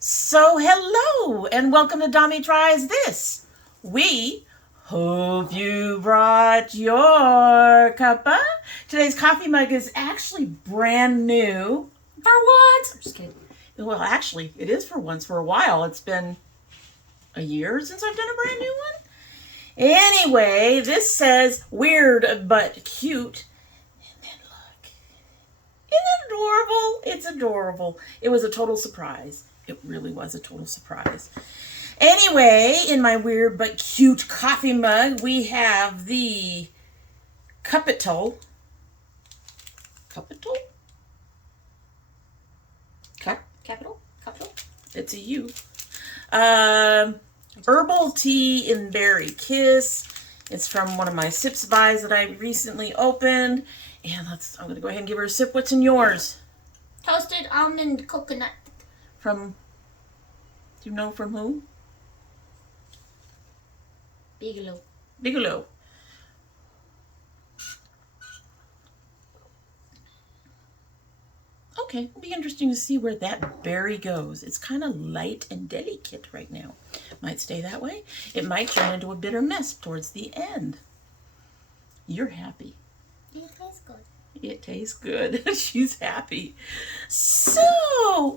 So hello and welcome to domytriesthis. We hope you brought your cuppa. Today's coffee mug is actually brand new. For once. I'm just kidding. Well, actually, it is for once. For a while. It's been a year since I've done a brand new one. Anyway, this says weird but cute. And then look. Isn't it adorable? It's adorable. It was a total surprise. It really was a total surprise. Anyway, in my weird but cute coffee mug, we have the Capital. Capital? Capital? It's a U. Herbal tea and berry kiss. It's from one of my sips buys that I recently opened. And I'm going to go ahead and give her a sip. What's in yours? Toasted almond coconut. From, do you know from who? Bigelow. Okay, it'll be interesting to see where that berry goes. It's kind of light and delicate right now. Might stay that way. It might turn into a bitter mess towards the end. You're happy. It tastes good. It tastes good. She's happy. So,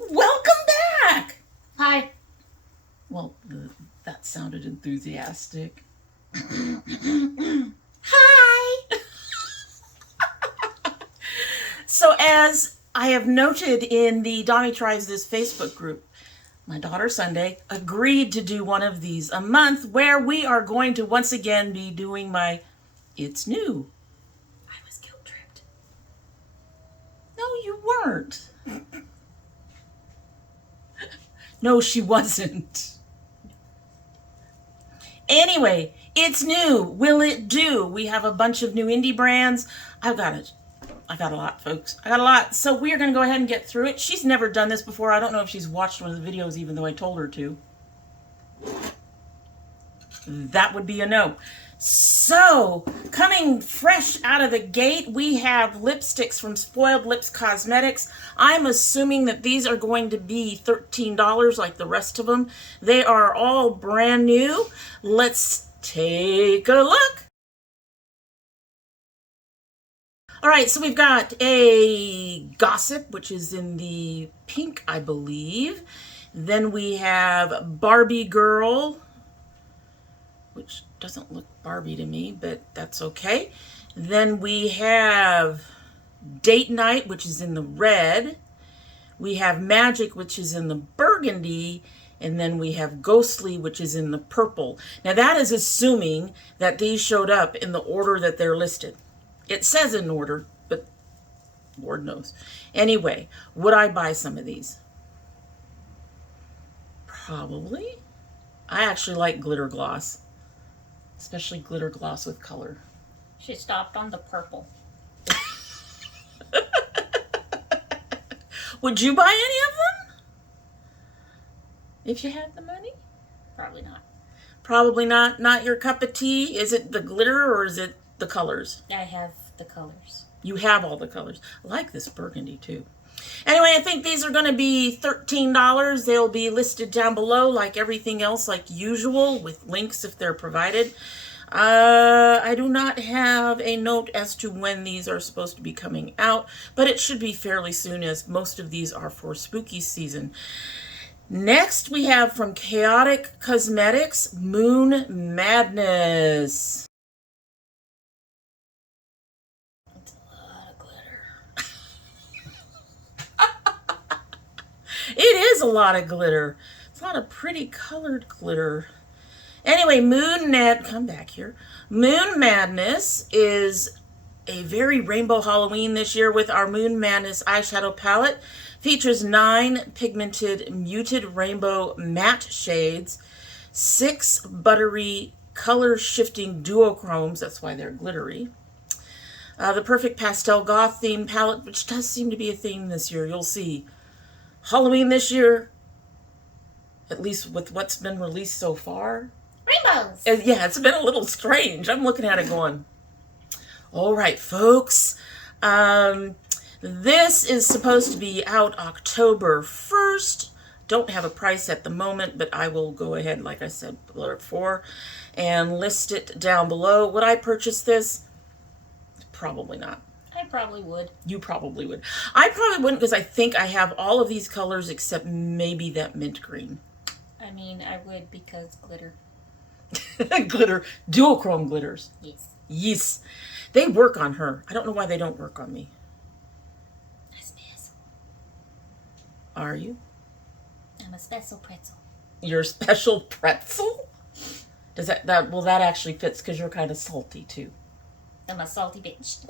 welcome back. Hi. Well, that sounded enthusiastic. Hi. So, as I have noted in the domytriesthis Facebook group, my daughter Sunday agreed to do one of these a month where we are going to once again be doing my It's New. I was guilt tripped. No, you weren't. No, she wasn't. Anyway, it's new. Will it do? We have a bunch of new indie brands. I got a lot, folks. I got a lot. So we are going to go ahead and get through it. She's never done this before. I don't know if she's watched one of the videos, even though I told her to. That would be a no. So, coming fresh out of the gate, we have lipsticks from Spoiled Lips Cosmetics. I'm assuming that these are going to be $13 like the rest of them. They are all brand new. Let's take a look. All right, so we've got a Gossip, which is in the pink, I believe. Then we have Barbie Girl, which doesn't look Barbie to me, but that's okay. Then we have Date Night, which is in the red. We have Magic, which is in the burgundy. And then we have Ghostly, which is in the purple. Now that is assuming that these showed up in the order that they're listed. It says in order, but Lord knows. Anyway, would I buy some of these? Probably. I actually like glitter gloss. Especially glitter gloss with color. She stopped on the purple. Would you buy any of them? If you had the money? Probably not. Probably not. Not your cup of tea? Is it the glitter or is it the colors? I have the colors. You have all the colors. I like this burgundy too. Anyway, I think these are going to be $13. They'll be listed down below like everything else, like usual, with links if they're provided. I do not have a note as to when these are supposed to be coming out, but it should be fairly soon as most of these are for spooky season. Next, we have from Chaotic Cosmetics, Moon Madness. It is a lot of glitter. It's a lot of pretty colored glitter. Anyway, come back here. Moon Madness is a very rainbow Halloween this year with our Moon Madness eyeshadow palette. Features 9 pigmented muted rainbow matte shades, 6 buttery color shifting duochromes. That's why they're glittery. The perfect pastel goth theme palette, which does seem to be a theme this year. You'll see. Halloween this year, at least with what's been released so far. Rainbows! Yeah, it's been a little strange. I'm looking at it going, all right, folks. This is supposed to be out October 1st. don't have a price at the moment, but I will go ahead, like I said before, and list it down below. Would I purchase this? Probably not. I probably would. You probably would. I probably wouldn't because I think I have all of these colors except maybe that mint green. I mean, I would because glitter. Glitter. Duochrome glitters. Yes. Yes. They work on her. I don't know why they don't work on me. A special. Are you? I'm a special pretzel. You're a special pretzel? Does that well, that actually fits because you're kind of salty too. I'm a salty bitch.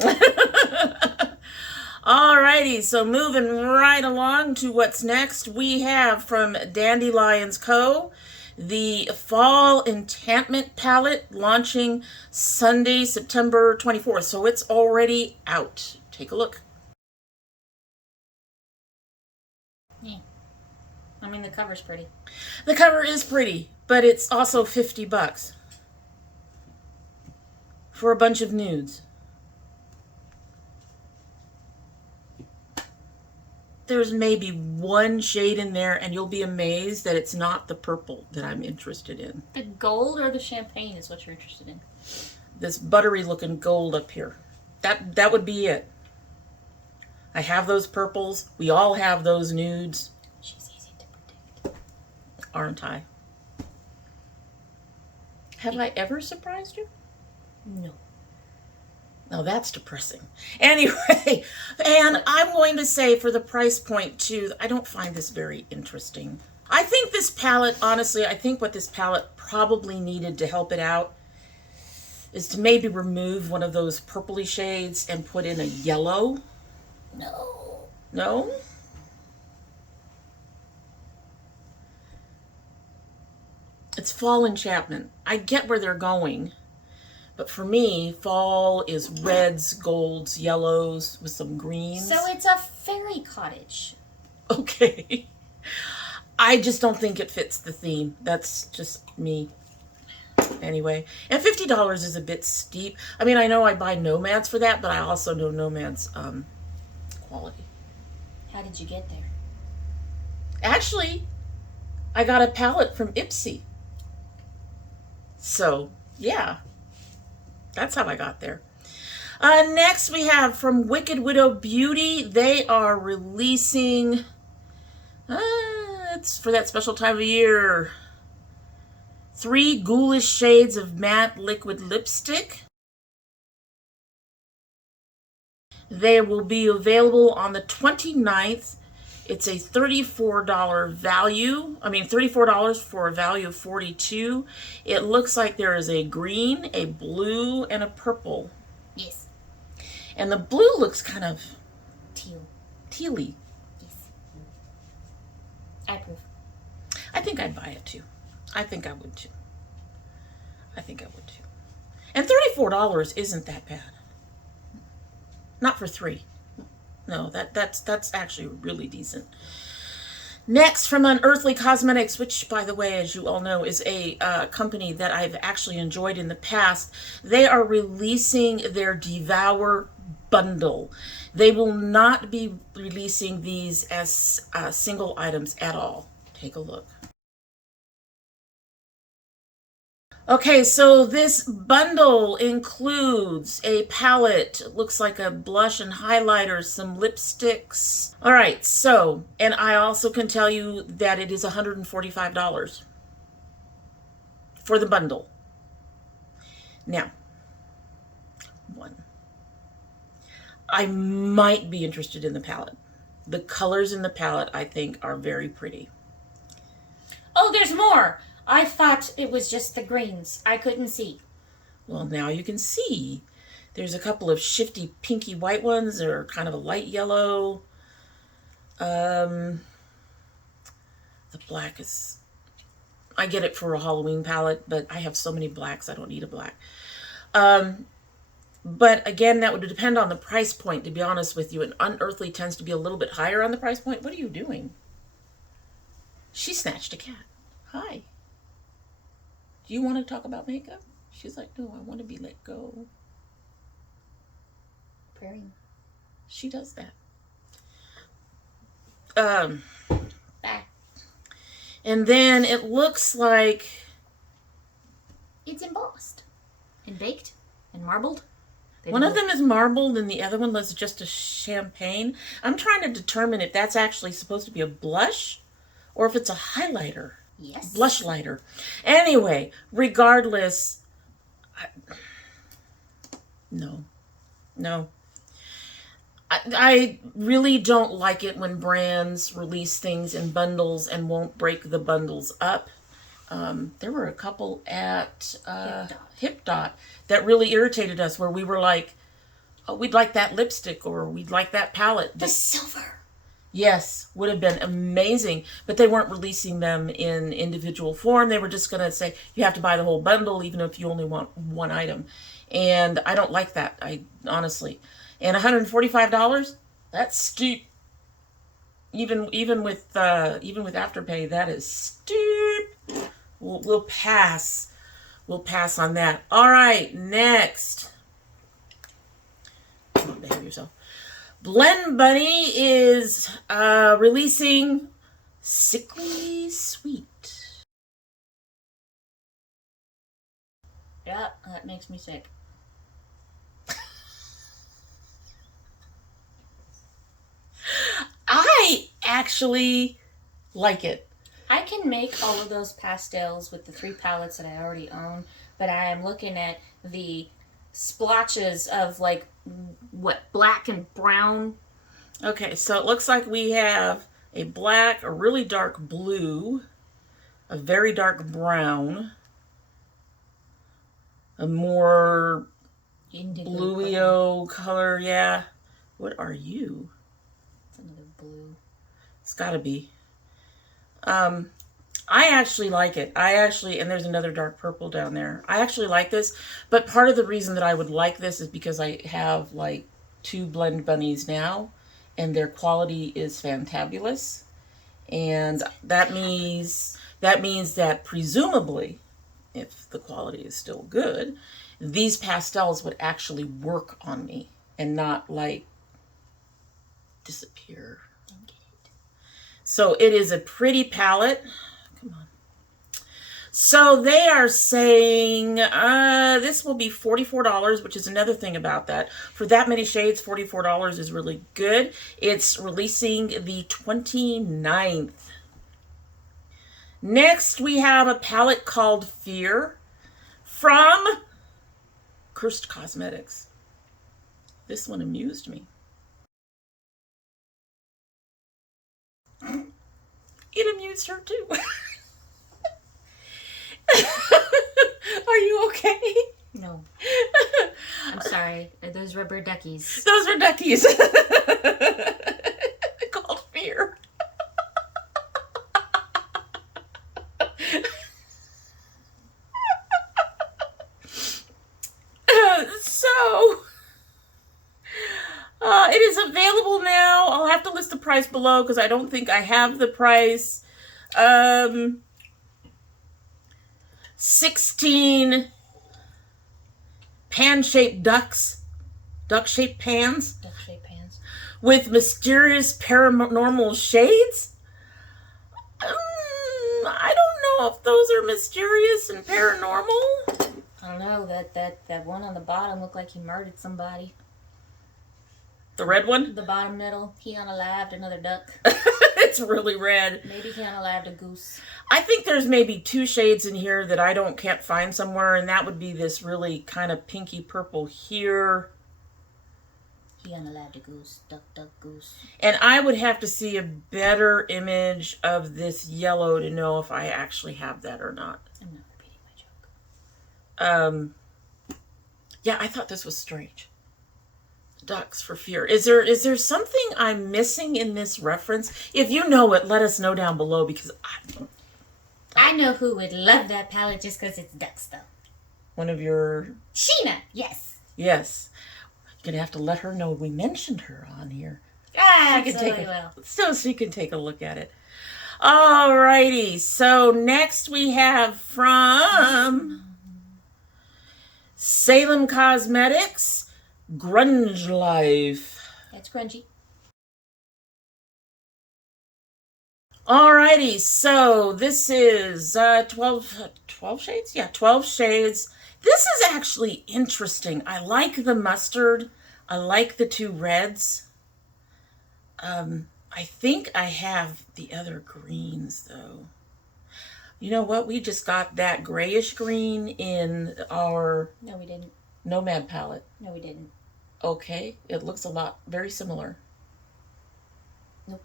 Alrighty, so moving right along to what's next, we have from Dandelions Co. the Fall Enchantment Palette launching Sunday, September 24th. So it's already out. Take a look. Yeah. I mean, the cover's pretty. The cover is pretty, but it's also $50 for a bunch of nudes. There's maybe one shade in there, and you'll be amazed that it's not the purple that I'm interested in. The gold or the champagne is what you're interested in. This buttery looking gold up here. That would be it. I have those purples. We all have those nudes. She's easy to predict. Aren't I? Have I ever surprised you? No. Now that's depressing. Anyway, and I'm going to say for the price point too, I don't find this very interesting. I think this palette, honestly, I think what this palette probably needed to help it out is to maybe remove one of those purpley shades and put in a yellow. No. No? It's Fall Enchantment. I get where they're going. But for me, fall is reds, golds, yellows with some greens. So it's a fairy cottage. Okay. I just don't think it fits the theme. That's just me. Anyway, and $50 is a bit steep. I mean, I know I buy Nomads for that, but I also know Nomads quality. How did you get there? Actually, I got a palette from Ipsy. So, yeah. That's how I got there. Next, we have from Wicked Widow Beauty. They are releasing, it's for that special time of year, 3 ghoulish shades of matte liquid lipstick. They will be available on the 29th. It's a $34 value. I mean, $34 for a value of $42. It looks like there is a green, a blue, and a purple. Yes. And the blue looks kind of tealy. Yes. I approve. I think I'd buy it too. I think I would too. And $34 isn't that bad. Not for 3. No, that's actually really decent. Next, from Unearthly Cosmetics, which, by the way, as you all know, is a company that I've actually enjoyed in the past. They are releasing their Devour bundle. They will not be releasing these as single items at all. Take a look. Okay, so this bundle includes a palette, looks like a blush and highlighter, some lipsticks. All right, so, and I also can tell you that it is $145 for the bundle. Now, I might be interested in the palette. The colors in the palette, I think, are very pretty. Oh, there's more! I thought it was just the greens. I couldn't see. Well, now you can see. There's a couple of shifty pinky white ones that are kind of a light yellow. The black is... I get it for a Halloween palette, but I have so many blacks, I don't need a black. But again, that would depend on the price point, to be honest with you. And Unearthly tends to be a little bit higher on the price point. What are you doing? She snatched a cat. Hi. Do you want to talk about makeup? She's like, no, I want to be let go. Purring. She does that. Back. And then it looks like It's embossed and baked and marbled. one of them is marbled and the other one was just a champagne. I'm trying to determine if that's actually supposed to be a blush or if it's a highlighter. Yes. Blush lighter. Anyway, regardless, no. I really don't like it when brands release things in bundles and won't break the bundles up. There were a couple at Hip Dot that really irritated us where we were like, oh, we'd like that lipstick or we'd like that palette. The silver. Yes, would have been amazing, but they weren't releasing them in individual form. They were just going to say, you have to buy the whole bundle even if you only want one item. And I don't like that, honestly. And $145, that's steep. Even with Afterpay, that is steep. We'll pass. We'll pass on that. All right, next. Come on, behave yourself. Blend Bunny is releasing Sickly Sweet. Yeah, that makes me sick. I actually like it. I can make all of those pastels with the 3 palettes that I already own, but I am looking at the splotches of like black and brown. Okay, so it looks like we have a black, a really dark blue, a very dark brown, a more bluey-o color, yeah. What are you? It's another blue. It's gotta be. I actually like it. And there's another dark purple down there. I actually like this, but part of the reason that I would like this is because I have like 2 Blend Bunnies now, and their quality is fantabulous. And that means that presumably, if the quality is still good, these pastels would actually work on me and not like disappear. So it is a pretty palette. Come on. So they are saying this will be $44, which is another thing about that. For that many shades, $44 is really good. It's releasing the 29th. Next, we have a palette called Fear from Cursed Cosmetics. This one amused me. It amused her too. Are you okay? No. I'm sorry. Those rubber duckies. Those are duckies. Called Fear. It is available now. I'll have to list the price below because I don't think I have the price. 16 pan-shaped ducks. Duck-shaped pans. Duck-shaped pans. With mysterious paranormal shades. I don't know if those are mysterious and paranormal. I don't know. That one on the bottom looked like he murdered somebody. The red one? The bottom middle. He unalived another duck. It's really red. Maybe he unalived a goose. I think there's maybe 2 shades in here that I can't find somewhere, and that would be this really kind of pinky purple here. He unalived a goose. Duck, duck, goose. And I would have to see a better image of this yellow to know if I actually have that or not. I'm not repeating my joke. Yeah, I thought this was strange. Ducks for Fear. Is there something I'm missing in this reference? If you know it, let us know down below because I know who would love that palette just because it's ducks, though. One of your... Sheena, yes. Yes. You're going to have to let her know we mentioned her on here. Ah, she can take a look at it. Alrighty. So next we have from Salem Cosmetics, Grunge Life. That's grungy. Alrighty, so this is 12 shades? Yeah, 12 shades. This is actually interesting. I like the mustard. I like the two reds. I think I have the other greens, though. You know what? We just got that grayish green in our No, we didn't. Nomad palette. No, we didn't. Okay, it looks a lot very similar. Nope.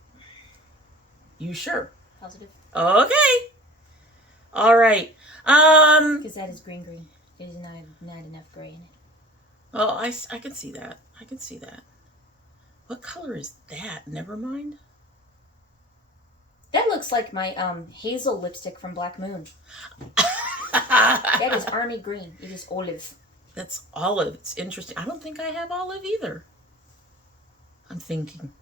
You sure? Positive. Okay. All right. Because that is green. There's not enough gray in it. Oh, I can see that. I can see that. What color is that? Never mind. That looks like my hazel lipstick from Black Moon. That is army green. It is olive. That's olive. It's interesting. I don't think I have olive either. I'm thinking.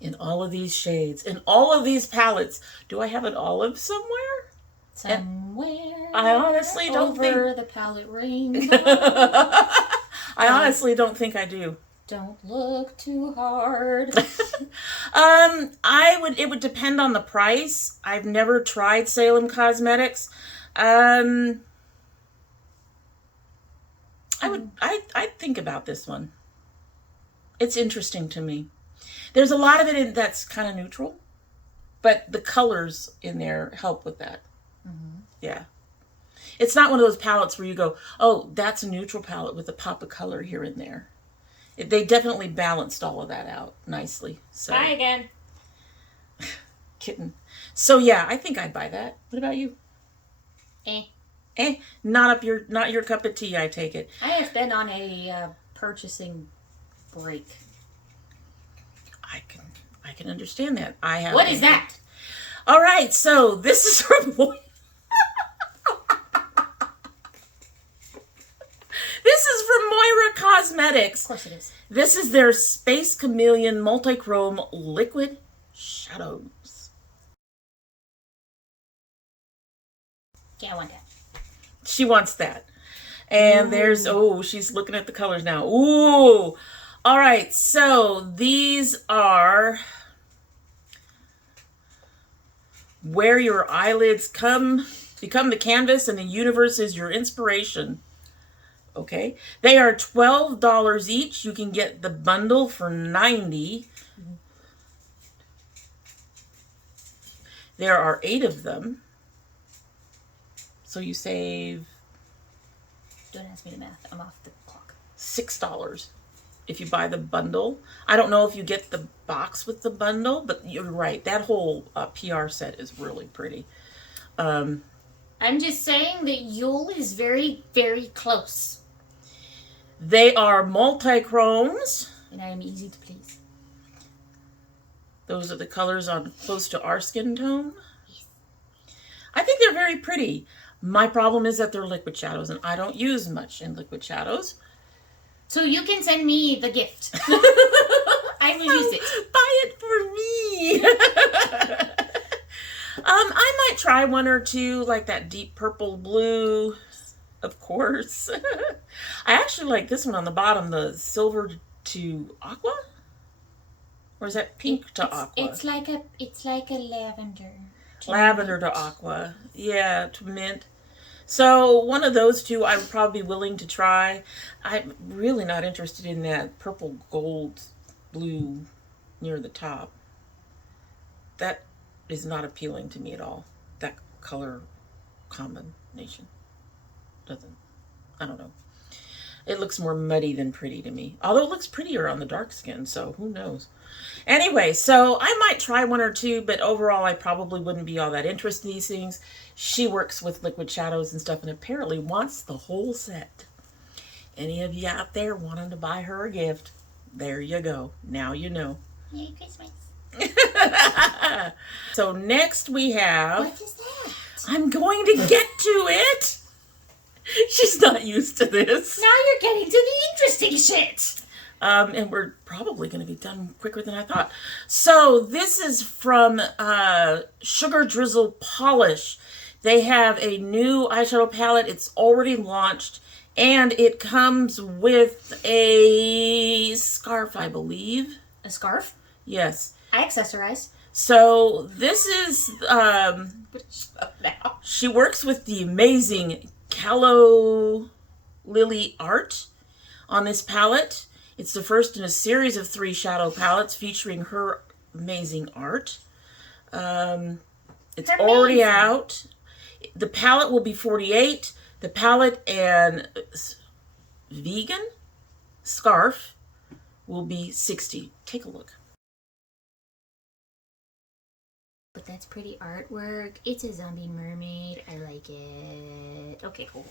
In all of these shades, in all of these palettes, do I have an olive somewhere? Somewhere. I honestly don't think. Over the palette ring. I honestly don't think I do. Don't look too hard. It would depend on the price. I've never tried Salem Cosmetics. I'd think about this one. It's interesting to me. There's a lot of it that's kind of neutral, but the colors in there help with that. Mm-hmm. Yeah. It's not one of those palettes where you go, oh, that's a neutral palette with a pop of color here and there. They definitely balanced all of that out nicely. So. Bye again. Kitten. So yeah, I think I'd buy that. What about you? Not your cup of tea, I take it. I have been on a purchasing break. I can understand that. I have. What is that? All right, so this is from This is from Moira Cosmetics. Of course it is. This is their Space Chameleon Multi-Chrome Liquid Shadows. Yeah, I want that. She wants that. And there's, she's looking at the colors now. Ooh. All right, so these are where your eyelids become the canvas and the universe is your inspiration. Okay. They are $12 each. You can get the bundle for $90. There are 8 of them. So you save... Don't ask me to math. I'm off the clock. $6 if you buy the bundle. I don't know if you get the box with the bundle, but you're right. That whole PR set is really pretty. I'm just saying that Yule is very, very close. They are multi-chromes. And I am easy to please. Those are the colors on close to our skin tone. Yes. I think they're very pretty. My problem is that they're liquid shadows, and I don't use much in liquid shadows. So you can send me the gift. I will use it. Buy it for me. I might try one or two, like that deep purple blue, of course. I actually like this one on the bottom, the silver to aqua. Or is that pink to aqua? It's like a lavender. Lavender to aqua. Yeah, to mint. So one of those two I would probably be willing to try. I'm really not interested in that purple gold blue near the top. That is not appealing to me at all. That color combination doesn't, I don't know. It looks more muddy than pretty to me. Although it looks prettier on the dark skin, so who knows. Anyway, so I might try one or two, but overall I probably wouldn't be all that interested in these things. She works with liquid shadows and stuff and apparently wants the whole set. Any of you out there wanting to buy her a gift, there you go. Now you know. Merry Christmas. So next we have... What is that? I'm going to get to it. She's not used to this. Now you're getting to the interesting shit. And we're probably going to be done quicker than I thought. So this is from Sugar Drizzle Polish. They have a new eyeshadow palette. It's already launched. And it comes with a scarf, I believe. A scarf? Yes. I accessorize. So this is, Now. she works with the amazing Callow Lily art on this palette. It's the first in a series of 3 shadow palettes featuring her amazing art. It's already out. The palette will be $48. The palette and vegan scarf will be $60. Take a look. But that's pretty artwork. It's a zombie mermaid. I like it. Okay, cool.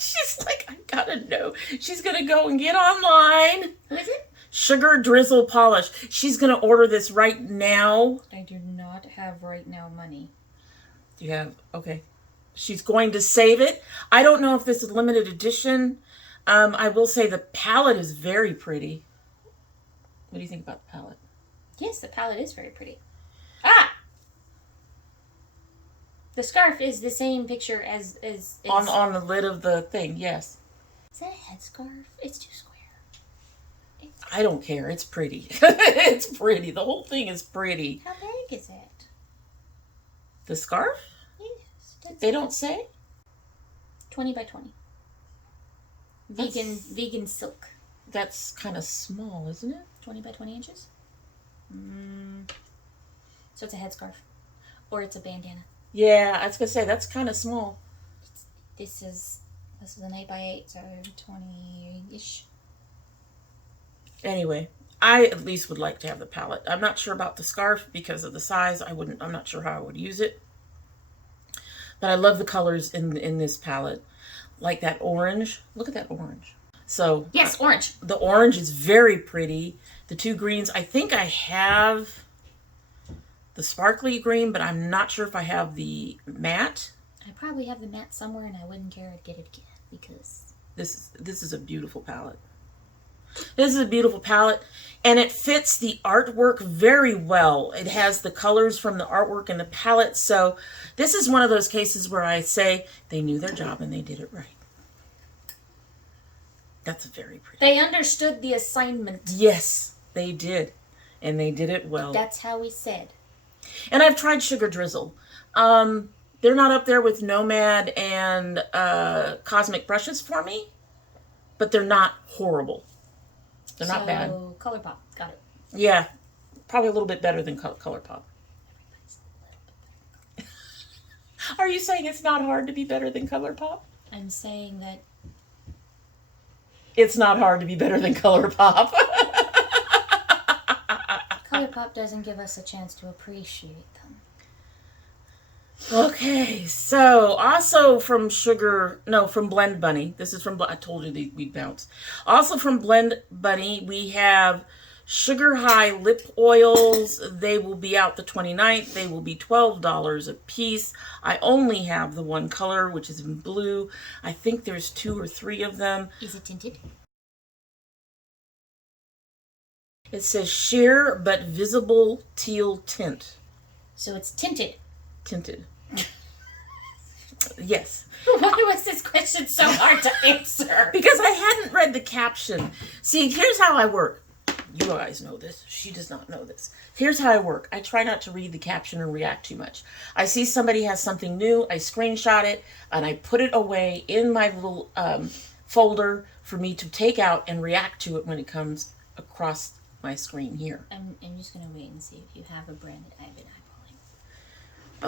She's like, I gotta know. She's gonna go and get online. Who is it? Sugar Drizzle Polish. She's gonna order this right now. I do not have right now money. You have, okay. She's going to save it. I don't know if this is limited edition. I will say the palette is very pretty. What do you think about the palette? Yes, the palette is very pretty. Ah! The scarf is the same picture as On the lid of the thing, yes. Is that a headscarf? It's too square. I don't care. It's pretty. It's pretty. The whole thing is pretty. How big is it? The scarf? Yes. They don't say? 20 by 20. Vegan silk. That's kind of small, isn't it? 20 by 20 inches? So it's a headscarf. Or it's a bandana. Yeah, I was going to say, that's kind of small. This is an 8 by 8, so 20-ish. Anyway, I at least would like to have the palette. I'm not sure about the scarf because of the size. I'm not sure how I would use it. But I love the colors in this palette. Like that orange. Look at that orange. So yes, orange. The orange is very pretty. The 2 greens, I think I have the sparkly green, but I'm not sure if I have the matte. I probably have the matte somewhere, and I wouldn't care to get it again because this is a beautiful palette. This is a beautiful palette, and it fits the artwork very well. It has the colors from the artwork and the palette, so this is one of those cases where I say they knew their job and they did it right. That's very pretty. They understood the assignment. Yes, they did, and they did it well. That's how we said. And I've tried Sugar Drizzle. They're not up there with Nomad and Cosmic Brushes for me, but they're not horrible. They're not bad. So, ColourPop. Got it. Yeah. Probably a little bit better than ColourPop. Are you saying it's not hard to be better than ColourPop? I'm saying that it's not hard to be better than ColourPop. ColourPop doesn't give us a chance to appreciate them. Okay, so also from Blend Bunny. This is from, I told you we'd bounce. Also from Blend Bunny, we have Sugar High lip oils. They will be out the 29th. They will be $12 a piece. I only have the one color, which is in blue. I think there's 2 or 3 of them. Is it tinted? It says sheer but visible teal tint. So it's tinted. Tinted. Yes. Why was this question so hard to answer? Because I hadn't read the caption. See, here's how I work. You guys know this. She does not know this. Here's how I work. I try not to read the caption and react too much. I see somebody has something new. I screenshot it and I put it away in my little folder for me to take out and react to it when it comes across my screen here. I'm just going to wait and see if you have a brand that I've been eyeballing.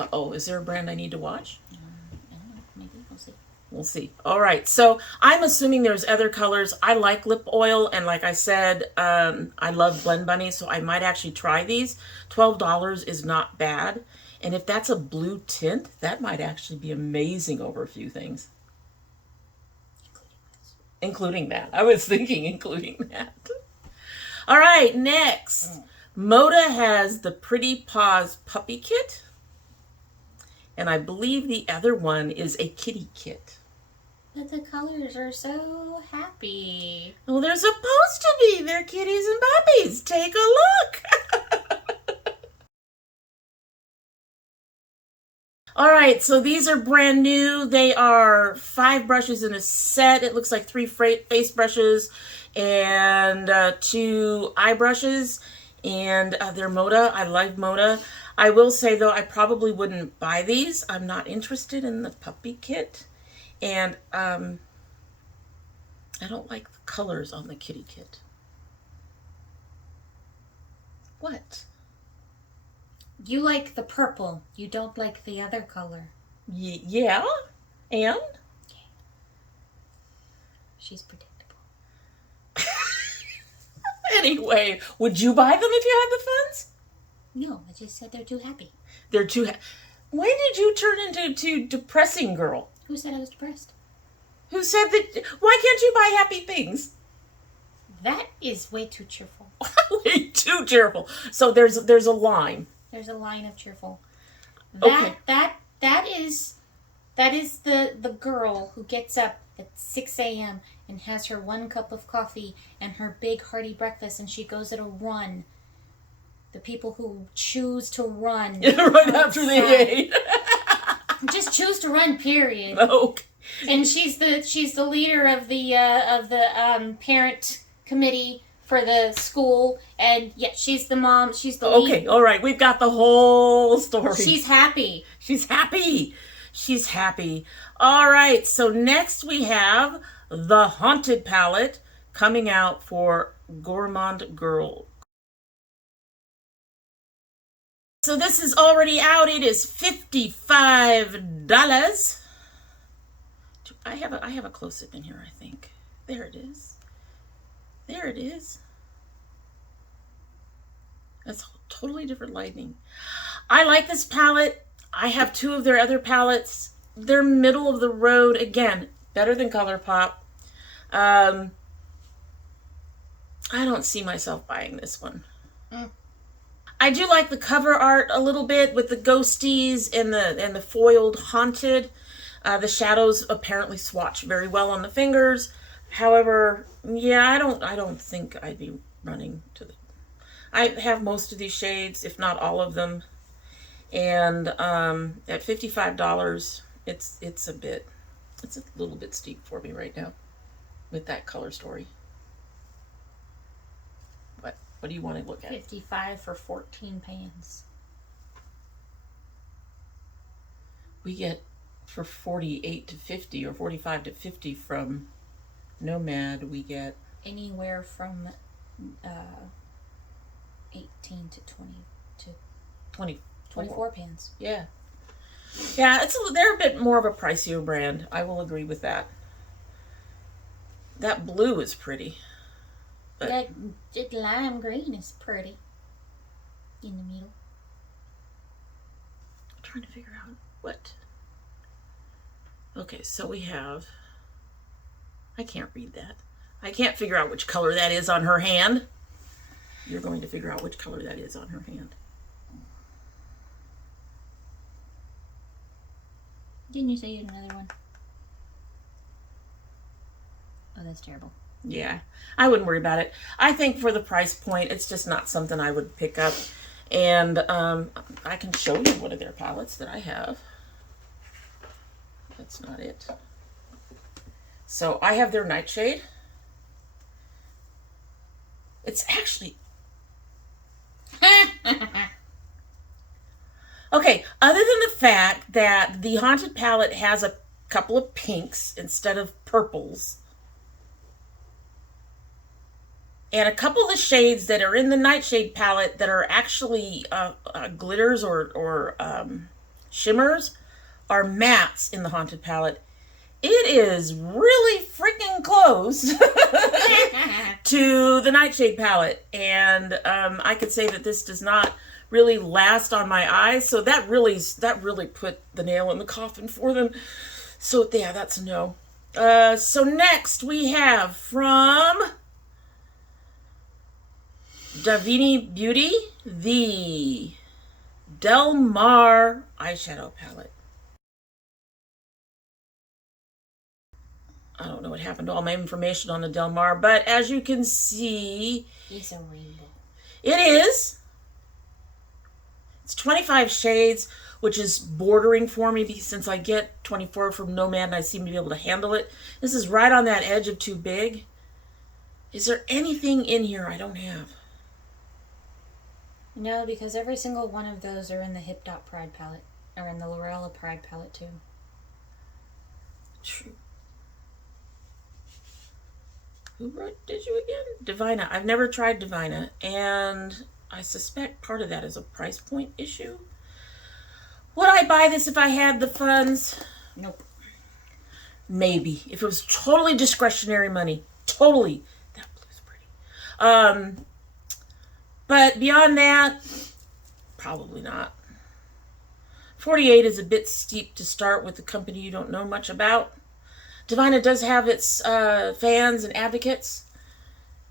Uh-oh, is there a brand I need to watch? I don't know. Maybe. We'll see. We'll see. All right. So I'm assuming there's other colors. I like lip oil. And like I said, I love Blend Bunny. So I might actually try these. $12 is not bad. And if that's a blue tint, that might actually be amazing over a few things. Including that. I was thinking including that. All right. Next. Moda has the Pretty Paws Puppy Kit. And I believe the other one is a kitty kit. But the colors are so happy. Well, they're supposed to be. They're kitties and puppies. Take a look. All right, so these are brand new. They are 5 brushes in a set. It looks like 3 face brushes and 2 eye brushes. And they're Moda. I like Moda. I will say, though, I probably wouldn't buy these. I'm not interested in the puppy kit. And I don't like the colors on the kitty kit. What? You like the purple. You don't like the other color. Yeah? And? She's predictable. Anyway, would you buy them if you had the funds? No, I just said they're too happy. They're too... When did you turn into depressing girl? Who said I was depressed? Who said that... Why can't you buy happy things? That is way too cheerful. Way too cheerful. So there's a line. There's a line of cheerful. Okay. That is the girl who gets up at 6 a.m. and has her 1 cup of coffee and her big hearty breakfast, and she goes at a run. The people who choose to run right after they ate. Just choose to run, period. Okay. And she's the leader of the parent committee for the school, and yeah, she's the mom. She's the lead. Okay, all right. We've got the whole story. She's happy. She's happy. She's happy. All right. So next we have the Haunted palette coming out for Gourmand Girl. So this is already out. It is $55. I have a close-up in here, I think. There it is. There it is. That's totally different lighting. I like this palette. I have 2 of their other palettes. They're middle of the road. Again, better than ColourPop. I don't see myself buying this one. I do like the cover art a little bit with the ghosties and the foiled haunted. The shadows apparently swatch very well on the fingers. However, yeah, I don't think I'd be running to the... I have most of these shades, if not all of them. And at $55, it's a little bit steep for me right now with that color story. What do you want to look at? 55 for 14 pans. We get for 48 to 50 or 45 to 50 from Nomad. We get anywhere from 18 to 24 pans. Yeah, they're a bit more of a pricier brand. I will agree with that. That blue is pretty. But that lime green is pretty. In the middle. I'm trying to figure out what. Okay, so we have... I can't read that. I can't figure out which color that is on her hand. You're going to figure out which color that is on her hand. Didn't you say you had another one? Oh, that's terrible. Yeah, I wouldn't worry about it. I think for the price point, it's just not something I would pick up. And I can show you one of their palettes that I have. That's not it. So I have their Nightshade. It's actually... Okay, other than the fact that the Haunted palette has a couple of pinks instead of purples, and a couple of the shades that are in the Nightshade palette that are actually glitters or shimmers are mattes in the Haunted palette. It is really freaking close to the Nightshade palette. And I could say that this does not really last on my eyes. So that really put the nail in the coffin for them. So yeah, that's a no. So next we have from Davini Beauty, the Del Mar eyeshadow palette. I don't know what happened to all my information on the Del Mar, but as you can see, it's a rainbow. It is. It's 25 shades, which is bordering for me since I get 24 from Nomad and I seem to be able to handle it. This is right on that edge of too big. Is there anything in here I don't have? No, because every single one of those are in the Hip Dot Pride palette. Or in the Lorella Pride palette, too. True. Who did you again? Divina. I've never tried Divina, and I suspect part of that is a price point issue. Would I buy this if I had the funds? Nope. Maybe. If it was totally discretionary money. Totally. That blue's pretty. But beyond that, probably not. 48 is a bit steep to start with a company you don't know much about. Divina does have its fans and advocates.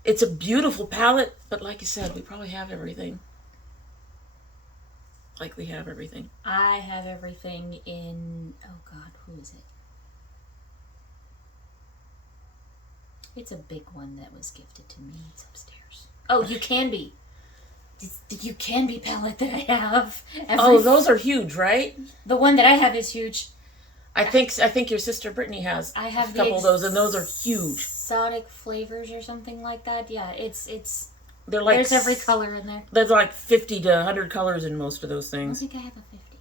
It's a beautiful palette, but like you said, we probably have everything. Likely have everything. I have everything in... Oh, God, who is it? It's a big one that was gifted to me. It's upstairs. Oh, You Can Be. It's the You Can Be palette that I have. Oh, those are huge, right? The one that I have is huge. I think your sister Brittany has I have a couple of those, and those are huge. Exotic flavors or something like that. Yeah, it's they're like there's every color in there. There's like 50 to 100 colors in most of those I don't things. think I have a 50.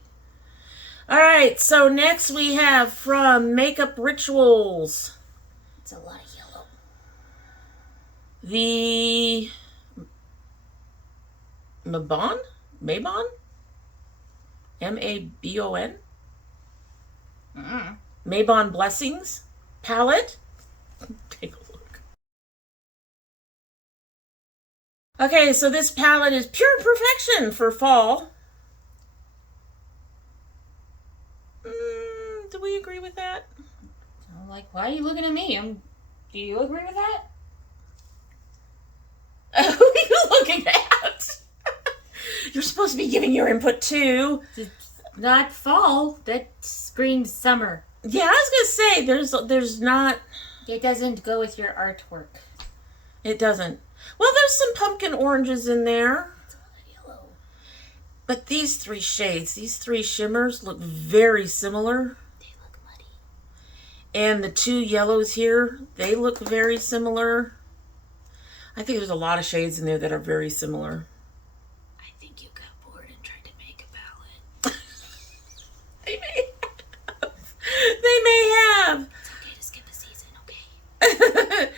All right, so next we have from Makeup Rituals. It's a lot of yellow. The Mabon? Mabon? Mabon Blessings palette. Take a look. Okay, so this palette is pure perfection for fall. Do we agree with that? I'm like, why are you looking at me? Do you agree with that? Who are you looking at? You're supposed to be giving your input too. Not fall. That screams summer. Yeah, I was gonna say there's not. It doesn't go with your artwork. It doesn't. Well, there's some pumpkin oranges in there. It's a lot of yellow. But these three shades, these three shimmers look very similar. They look muddy. And the two yellows here, they look very similar. I think there's a lot of shades in there that are very similar. I think you got bored and tried to make a palette. They may have. They may have. It's okay to skip a season, okay?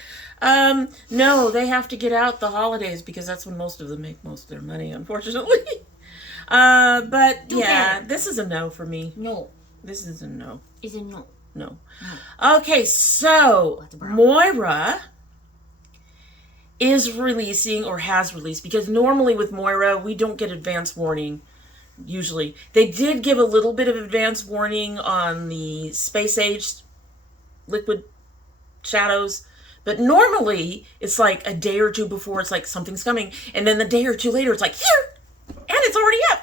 No, they have to get out the holidays because that's when most of them make most of their money, unfortunately. But yeah, this is a no for me. No. This is a no. Is a no. No. Okay, so Moira is releasing or has released, because normally with Moira we don't get advance warning. Usually they did give a little bit of advance warning on the Space Age liquid shadows, but normally it's like a day or two before it's like something's coming, and then the day or two later it's like here, and it's already up.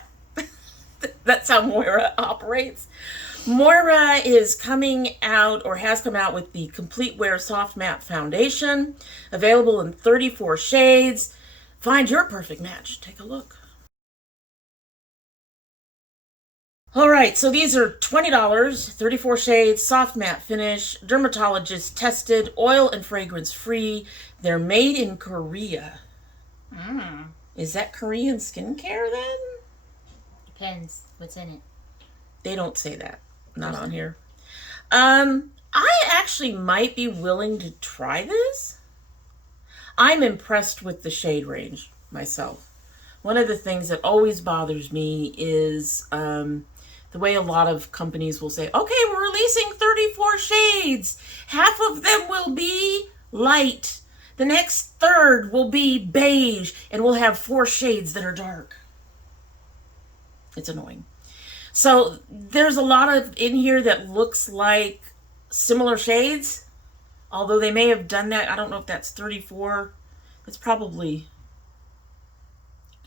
That's how Moira operates. Moira is coming out, or has come out, with the Complete Wear Soft Matte Foundation, available in 34 shades. Find your perfect match. Take a look. All right, so these are $20, 34 shades, soft matte finish, dermatologist tested, oil and fragrance free. They're made in Korea. Is that Korean skincare then? Depends what's in it. They don't say that. Not on here. I actually might be willing to try this. I'm impressed with the shade range myself. One of the things that always bothers me is the way a lot of companies will say, okay, we're releasing 34 shades. Half of them will be light. The next third will be beige. And we'll have 4 shades that are dark. It's annoying. So there's a lot of in here that looks like similar shades. Although they may have done that. I don't know if that's 34. It's probably...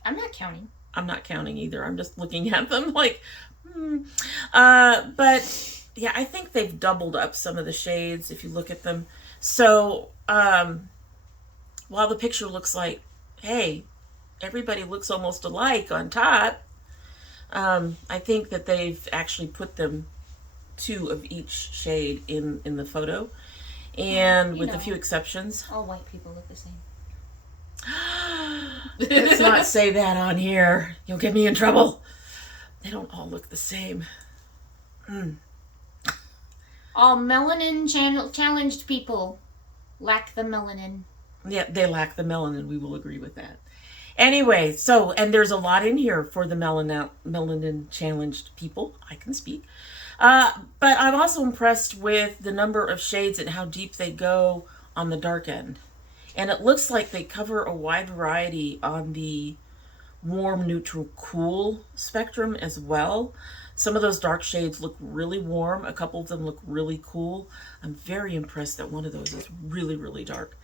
I'm not counting. I'm not counting either. I'm just looking at them like... But yeah, I think they've doubled up some of the shades if you look at them. So while the picture looks like, hey, everybody looks almost alike on top, I think that they've actually put them 2 of each shade in the photo, and with a few exceptions. All white people look the same. Let's not say that on here. You'll get me in trouble. They don't all look the same. All melanin challenged people lack the melanin. Yeah, they lack the melanin. We will agree with that. Anyway, so, and there's a lot in here for the melanin challenged people. I can speak. But I'm also impressed with the number of shades and how deep they go on the dark end. And it looks like they cover a wide variety on the warm, neutral, cool spectrum as well. Some of those dark shades look really warm. A couple of them look really cool. I'm very impressed that one of those is really, really dark.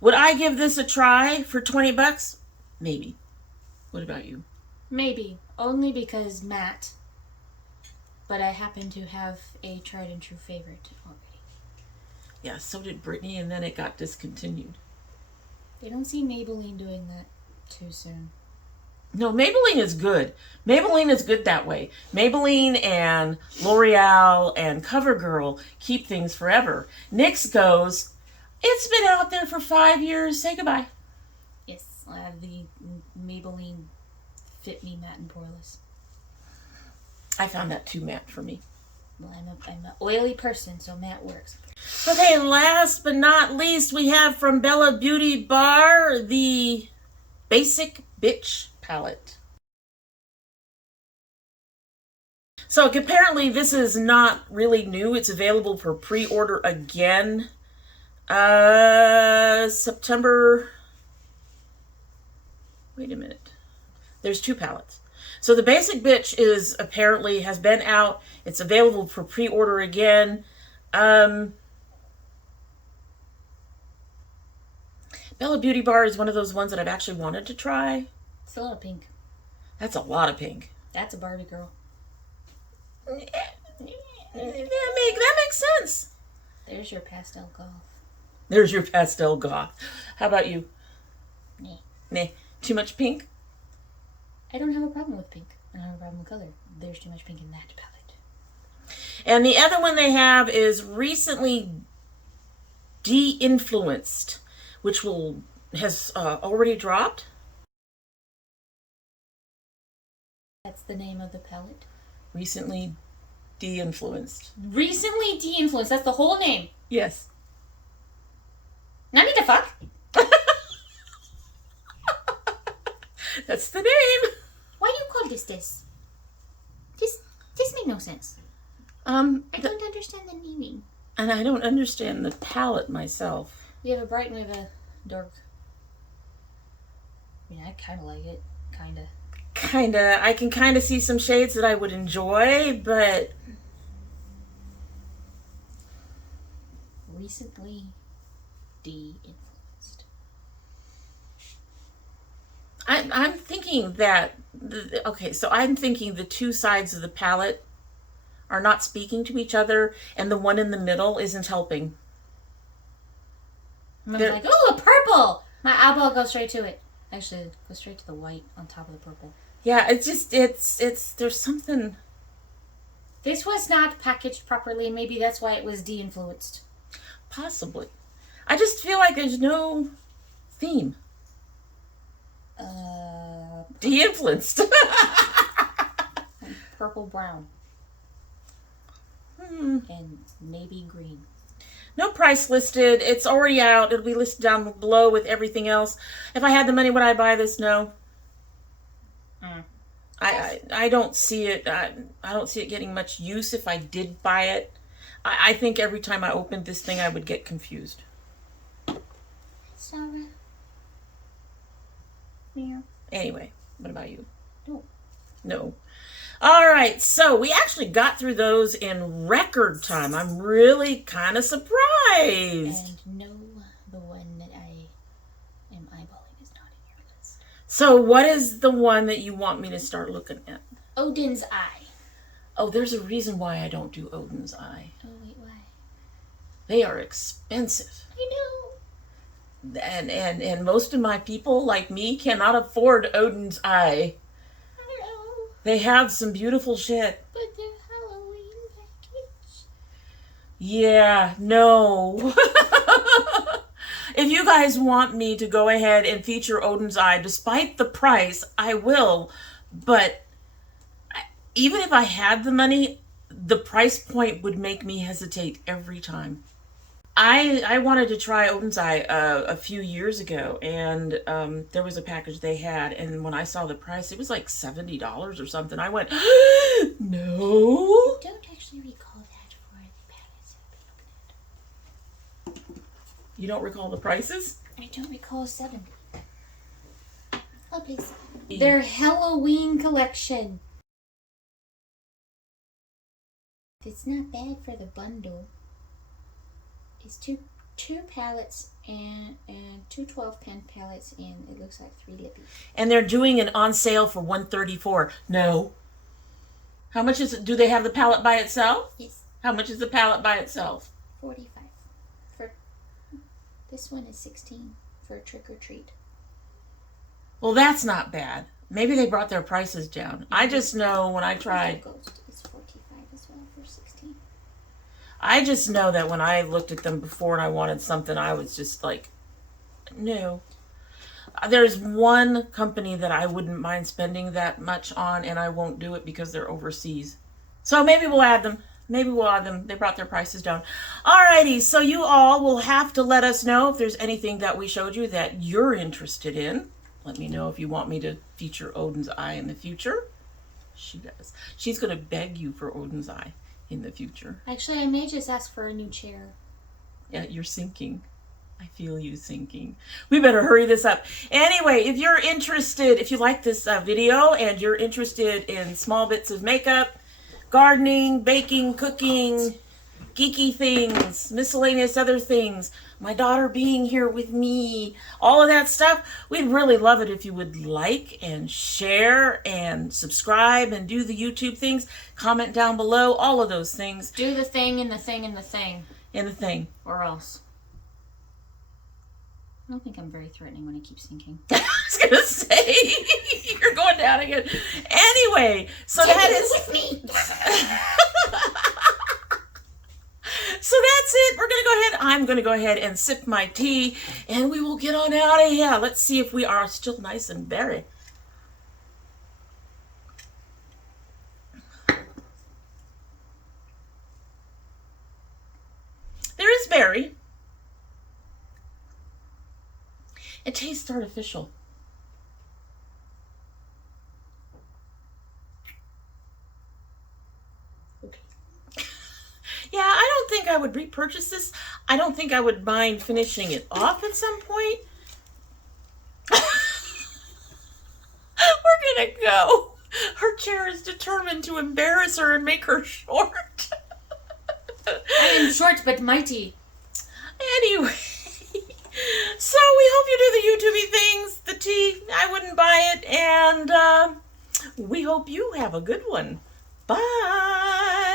Would I give this a try for 20 bucks? Maybe. What about you? Maybe. Only because Matt. But I happen to have a tried and true favorite already. Yeah, so did Brittany, and then it got discontinued. They don't see Maybelline doing that too soon. No, Maybelline is good. Maybelline is good that way. Maybelline and L'Oreal and CoverGirl keep things forever. NYX goes, it's been out there for 5 years. Say goodbye. Yes, I have the Maybelline Fit Me Matte and Poreless. I found that too matte for me. Well, I'm an oily person, so matte works. Okay, last but not least, we have from Bella Beauty Bar the Basic Bitch palette. So apparently this is not really new. It's available for pre-order again. September. Wait a minute. There's 2 palettes. So the Basic Bitch is apparently has been out. It's available for pre-order again. Bella Beauty Bar is one of those ones that I've actually wanted to try. It's a lot of pink. That's a lot of pink. That's a Barbie girl. That makes sense. There's your pastel goth. There's your pastel goth. How about you? Nah. Too much pink? I don't have a problem with pink. I don't have a problem with color. There's too much pink in that palette. And the other one they have is recently de-influenced, which has already dropped. That's the name of the palette. Recently de-influenced. Recently de-influenced. That's the whole name. Yes. Not me to fuck. That's the name. Why do you call this? This make no sense. I don't understand the naming. And I don't understand the palette myself. We have a bright and we have a dark. I mean, I kind of like it. I can kind of see some shades that I would enjoy, but recently de-influenced. I'm thinking that I'm thinking the 2 sides of the palette are not speaking to each other, and the one in the middle isn't helping. I'm like, oh, a purple! My eyeball goes straight to it. Actually, it goes straight to the white on top of the purple. Yeah, there's something. This was not packaged properly. Maybe that's why it was de-influenced. Possibly. I just feel like there's no theme. De-influenced. Purple brown. And maybe green. No price listed. It's already out. It'll be listed down below with everything else. If I had the money, would I buy this? No. I don't see it. I don't see it getting much use if I did buy it. I think every time I opened this thing, I would get confused. Sarah. Yeah. Anyway, what about you? No. All right, so we actually got through those in record time. I'm really kind of surprised. And no, the one that I am eyeballing is not in your list. So what is the one that you want me to start looking at? Odin's Eye. Oh, there's a reason why I don't do Odin's Eye. Oh, wait, why? They are expensive. I know. And most of my people, like me, cannot afford Odin's Eye. I know. They have some beautiful shit. But they're Halloween package. Yeah, no. if you guys want me to go ahead and feature Odin's Eye, despite the price, I will. But even if I had the money, the price point would make me hesitate every time. I wanted to try Odin's Eye a few years ago, and there was a package they had, and when I saw the price, it was like $70 or something. I went, no. I don't actually recall that for the palettes I've been looking at. You don't recall the prices? I don't recall 70. Oh, please. Their Halloween collection. It's not bad for the bundle. It's two palettes and two 12-pen palettes, and it looks like 3 lippies. And they're doing it on sale for $134. No. How much is it? Do they have the palette by itself? Yes. How much is the palette by itself? $45. For this one is $16 for a trick or treat. Well, that's not bad. Maybe they brought their prices down. I just know when I tried. Ghost is $45 as well for $16. I just know that when I looked at them before and I wanted something, I was just like, no. There's one company that I wouldn't mind spending that much on, and I won't do it because they're overseas. So maybe we'll add them. Maybe we'll add them. They brought their prices down. Alrighty, so you all will have to let us know if there's anything that we showed you that you're interested in. Let me know if you want me to feature Odin's Eye in the future. She does. She's going to beg you for Odin's Eye in the future. Actually, I may just ask for a new chair. Yeah, you're sinking. I feel you sinking. We better hurry this up. Anyway, if you're interested, if you like this video and you're interested in small bits of makeup, gardening, baking, cooking, geeky things, miscellaneous other things, my daughter being here with me, all of that stuff, we'd really love it if you would like and share and subscribe and do the YouTube things. Comment down below, all of those things. Do the thing and the thing and the thing. And the thing. Or else. I don't think I'm very threatening when I keep sinking. I was going to say, you're going down again. Anyway, so Take that it is... with me. So that's it. We're going to go ahead. I'm going to go ahead and sip my tea, and we will get on out of here. Let's see if we are still nice and berry. There is berry. It tastes artificial. Yeah, I don't think I would repurchase this. I don't think I would mind finishing it off at some point. We're gonna go. Her chair is determined to embarrass her and make her short. I am short but mighty. Anyway, so we hope you do the YouTubey things. The tea, I wouldn't buy it. And we hope you have a good one. Bye.